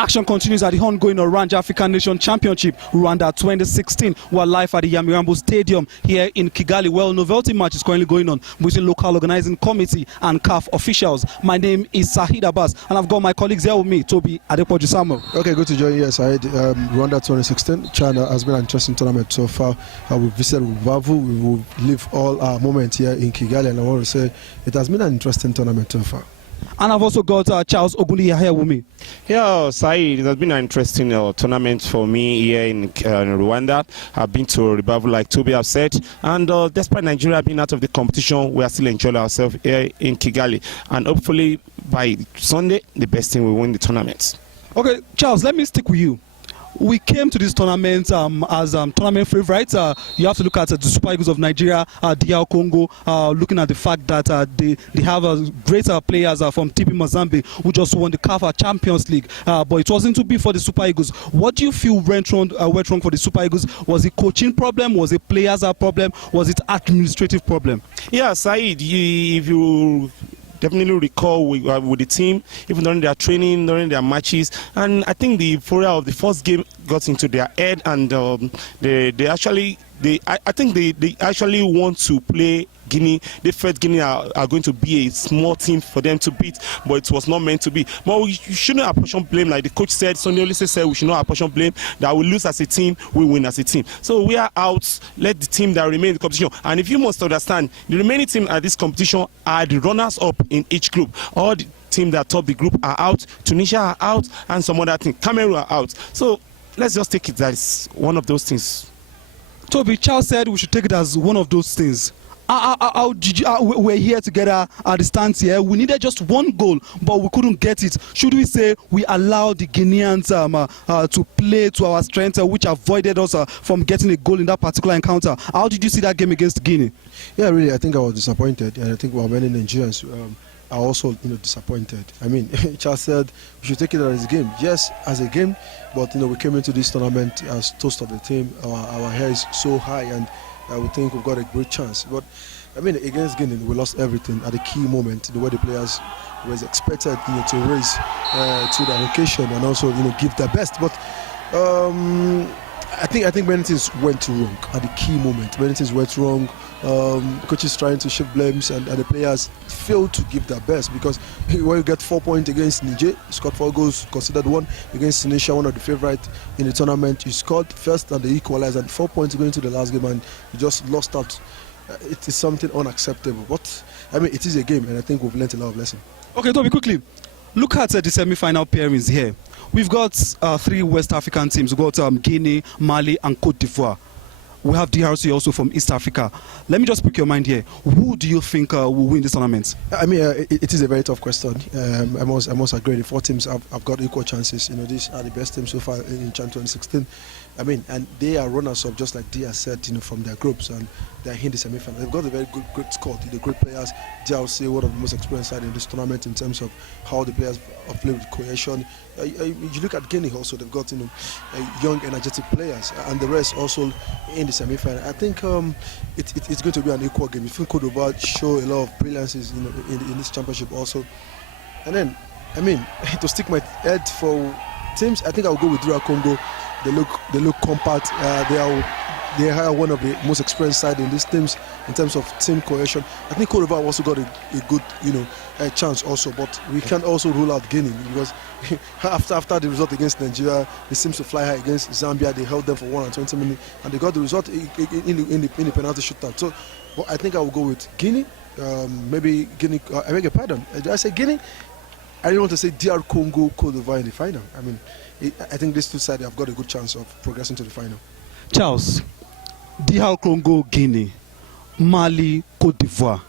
Action continues at the ongoing Orange African Nation Championship, Rwanda 2016. We're live at the Nyamirambo Stadium here in Kigali. Well, novelty match is currently going on between local organizing committee and CAF officials. My name is Sahid Abbas, and I've got my colleagues here with me, Toby Adepoju Samuel. Okay, good to join you, Sahid. Rwanda 2016, China has been an interesting tournament so far. We visited Rubavu. We will live all our moments here in Kigali, and I want to say it has been an interesting tournament so far. And I've also got Charles Ogunliya here with me. Yeah, Saeed, it has been an interesting tournament for me here in Rwanda. I've been to Rubavu, like Toby have said, and despite Nigeria being out of the competition, we are still enjoying ourselves here in Kigali. And hopefully by Sunday, the best team will win the tournament. Okay, Charles, let me stick with you. We came to this tournament as tournament favorites. You have to look at the Super Eagles of Nigeria, DR Congo, looking at the fact that they have greater players from TP Mazembe who just won the CAF Champions League. But it wasn't to be for the Super Eagles. What do you feel went wrong for the Super Eagles? Was it coaching problem? Was it players problem? Was it administrative problem? Yeah, Saeed, if you definitely recall with the team, even during their training, during their matches, and I think the euphoria of the first game got into their head, and they actually want to play Guinea. They felt Guinea are going to be a small team for them to beat, but it was not meant to be. But we shouldn't apportion blame, like the coach said. Sonny Olise said we should not apportion blame. That we lose as a team, we win as a team. So we are out. Let the team that remain in the competition. And if you must understand, the remaining team at this competition are the runners-up in each group. All the team that top the group are out. Tunisia are out, and some other team. Cameroon are out. So let's just take it that it's one of those things. Toby, Charles said we should take it as one of those things. We're here together at the stands here. We needed just one goal, but we couldn't get it. Should we say we allowed the Guineans to play to our strength, which avoided us from getting a goal in that particular encounter? How did you see that game against Guinea? Yeah, really, I think I was disappointed, and I think many Nigerians are also disappointed. I mean, Charles said we should take it as a game. Yes, as a game, but we came into this tournament as toast of the team. Our hair is so high, and we think we've got a great chance. But I mean, against Guinea, we lost everything at the key moment. The way the players was expected to raise to the occasion and also give their best. But I think many things went wrong at the key moment. Many things went wrong. Coaches trying to shift blames, and the players failed to give their best, because when you get 4 points against Niger, you scored 4 goals, considered one against Tunisia, one of the favourites in the tournament. You scored first and they equalized, and 4 points going to the last game, and you just lost out. It is something unacceptable. But I mean, it is a game, and I think we've learned a lot of lessons. Okay, Toby, quickly, look at the semi-final pairings here. We've got 3 West African teams. We've got Guinea, Mali, and Cote d'Ivoire. We have DRC also from East Africa. Let me just pick your mind here. Who do you think will win this tournament? I mean, it is a very tough question. I must agree. The 4 teams have got equal chances. These are the best teams so far in Chan 2016. I mean, and they are runners-up, just like Dia said, from their groups, and they're in the semi-final. They've got a very great squad. The great players. DRC, one of the most experienced side in this tournament in terms of how the players have played with cohesion. You look at Guinea also; they've got young, energetic players, and the rest also in the semi-final. I think it's going to be an equal game. I think Cote d'Ivoire show a lot of brilliances in this championship also. And then, I mean, to stick my head for teams, I think I'll go with DR Congo. They look compact. They are one of the most experienced side in these teams in terms of team cohesion. I think Cote d'Ivoire also got a good chance also, but we can't also rule out Guinea, because after the result against Nigeria, they seems to fly high against Zambia. They held them for 120 minutes, and they got the result in the penalty shootout. So, I think I will go with Guinea. Maybe Guinea. I beg your pardon. Did I say Guinea? I didn't want to say DR Congo, Cote d'Ivoire in the final. I mean, I think these two sides have got a good chance of progressing to the final. Charles, DR Congo, Guinea, Mali, Cote d'Ivoire.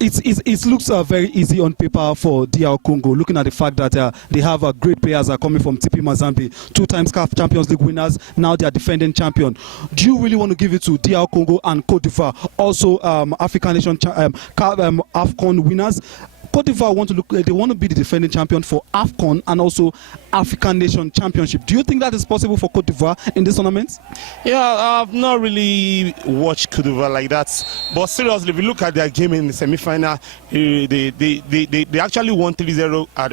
It looks very easy on paper for DR Congo, looking at the fact that they have great players coming from TP Mazembe, 2 times CAF Champions League winners. Now they are defending champion. Do you really want to give it to DR Congo and Cote d'Ivoire, also African Nation AFCON winners? Cote d'Ivoire want to be the defending champion for AFCON and also African Nation Championship. Do you think that is possible for Cote d'Ivoire in this tournament? Yeah, I've not really watched Cote d'Ivoire like that. But seriously, if you look at their game in the semi-final, they actually won 3-0 at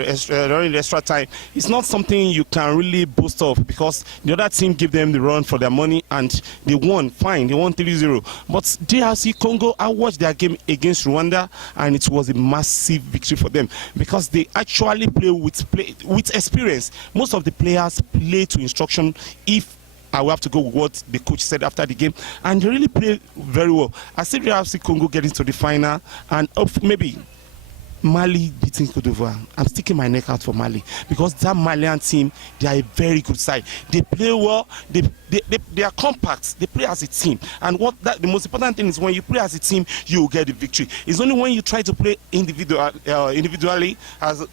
during the extra time. It's not something you can really boast of because the other team gave them the run for their money and they won. Fine, they won 3-0. But DRC Congo, I watched their game against Rwanda and it was a massive victory for them because they actually play with experience. Most of the players play to instruction if I will have to go with what the coach said after the game, and they really play very well. I see DRC Congo getting to the final and maybe Mali beating Cote d'Ivoire. I'm sticking my neck out for Mali because that Malian team, they are a very good side. They play well. They are compact. They play as a team. And the most important thing is when you play as a team, you will get the victory. It's only when you try to play individually as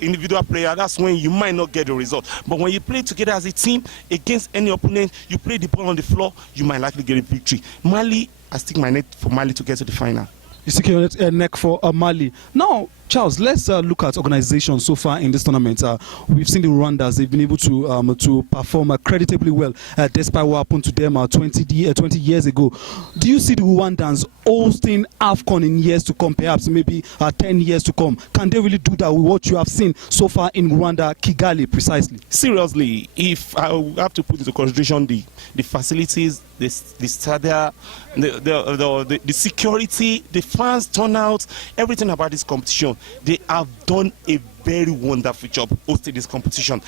individual player, that's when you might not get the result. But when you play together as a team against any opponent, you play the ball on the floor, you might likely get a victory. Mali, I stick my neck for Mali to get to the final. You stick your neck for Mali. Now, Charles, let's look at organizations so far in this tournament. We've seen the Rwandans; they've been able to perform creditably well, despite what happened to them 20 years ago. Do you see the Rwandans hosting AFCON in years to come, perhaps maybe 10 years to come? Can they really do that with what you have seen so far in Rwanda, Kigali, precisely? Seriously, if I have to put into consideration the facilities, the stadium, the security, the fans turnout, everything about this competition, they have done a very wonderful job hosting this competition.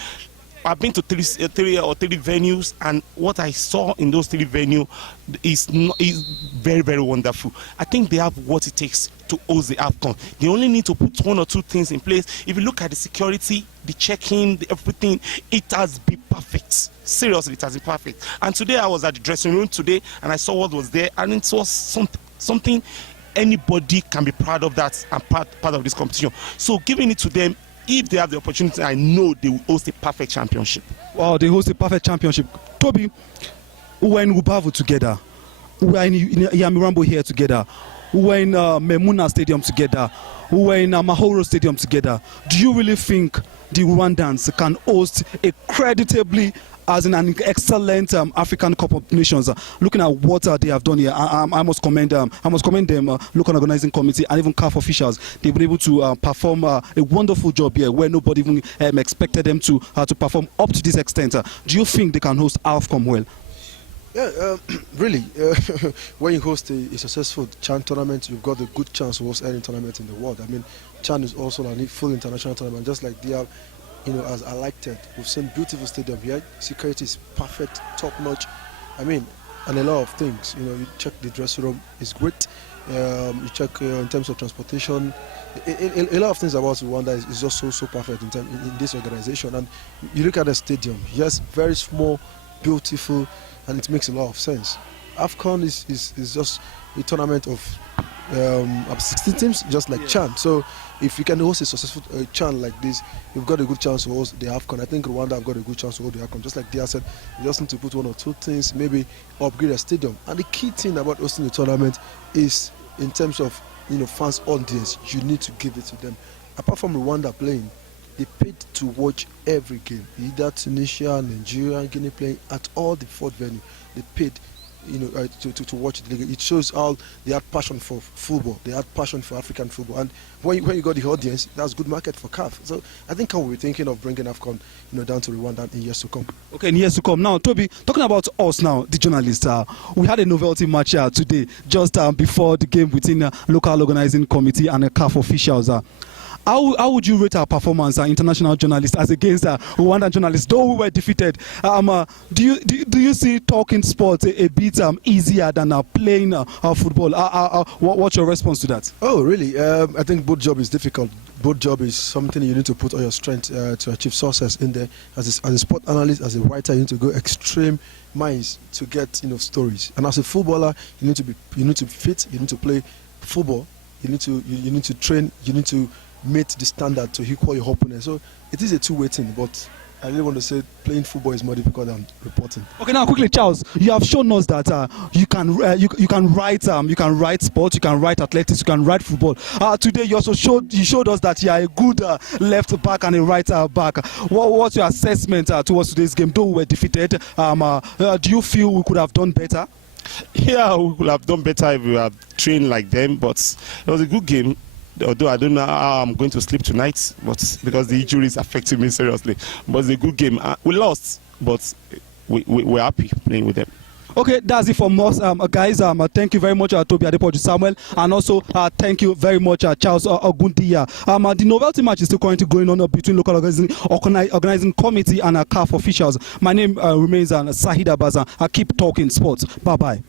I've been to three venues, and what I saw in those 3 venues is very, very wonderful. I think they have what it takes to host the AFCON. They only need to put 1 or 2 things in place. If you look at the security, the check-in, everything, it has been perfect. Seriously, it has been perfect. And today I was at the dressing room today, and I saw what was there, and it was something anybody can be proud of that and part of this competition. So giving it to them, if they have the opportunity, I know they will host a perfect championship. Wow, they host a perfect championship. Toby, we were in Rubavu together. We were in Yamirambo here together. We were in Memuna Stadium together. We were in Mahoro Stadium together. Do you really think the Rwandans can host a creditably as in an excellent African Cup of Nations? Looking at what they have done here, I must commend them. Local organizing committee and even CAF officials. They've been able to perform a wonderful job here, where nobody even expected them to perform up to this extent. Do you think they can host AFCON well? Yeah, really. When you host a successful CHAN tournament, you've got a good chance to host any tournament in the world. I mean, CHAN is also a full international tournament, just like they have. As I liked it, we've seen beautiful stadium here. Security is perfect, top notch. I mean, and a lot of things. You check the dressing room is great. You check in terms of transportation. A lot of things about Rwanda is just so perfect in this organization. And you look at the stadium. Yes, very small, beautiful, and it makes a lot of sense. AFCON is just a tournament of 16 teams, just like CHAN. So if you can host a successful CHAN like this, you've got a good chance to host the AFCON. I think Rwanda have got a good chance to host the AFCON. Just like Dia said, you just need to put 1 or 2 things, maybe upgrade a stadium. And the key thing about hosting the tournament is in terms of fans audience, you need to give it to them. Apart from Rwanda playing, they paid to watch every game. Either Tunisia, Nigeria, Guinea playing at all the 4th venue. They paid to watch the league. It shows how they had passion for football. They had passion for African football. And when you got the audience, that's good market for CAF. So I think I will be thinking of bringing AFCON down to Rwanda in years to come. Okay, in years to come. Now, Toby, talking about us now, the journalists, we had a novelty match today, just before the game between local organizing committee and CAF officials. How would you rate our performance, international journalists, as against Rwandan journalists? Though we were defeated, do you see talking sports a bit easier than playing football? What's your response to that? Oh, really? I think both job is difficult. Both job is something you need to put all your strength to achieve success in there. As a sport analyst, as a writer, you need to go extreme minds to get stories. And as a footballer, you need to be fit. You need to play football. You need to train. You need to meet the standard to equal your opponent. So it is a two-way thing, but I really want to say playing football is more difficult than reporting. Okay, now quickly, Charles, you have shown us that you can write sports, you can write athletics, you can write football. Today, you also showed us that you are a good left back and a right back. What's your assessment towards today's game? Though we were defeated, do you feel we could have done better? Yeah, we could have done better if we had trained like them, but it was a good game. Although I don't know how I'm going to sleep tonight, but because the injury is affecting me seriously. But it's a good game. We lost, but we're happy playing with them. Okay, that's it from us, guys. Thank you very much, Toby Adepoju Samuel, and also thank you very much, Charles Ogundiya. The novelty match is still currently going on between local organizing committee and CAF officials. My name remains Sahid Abaza. I keep talking sports. Bye bye.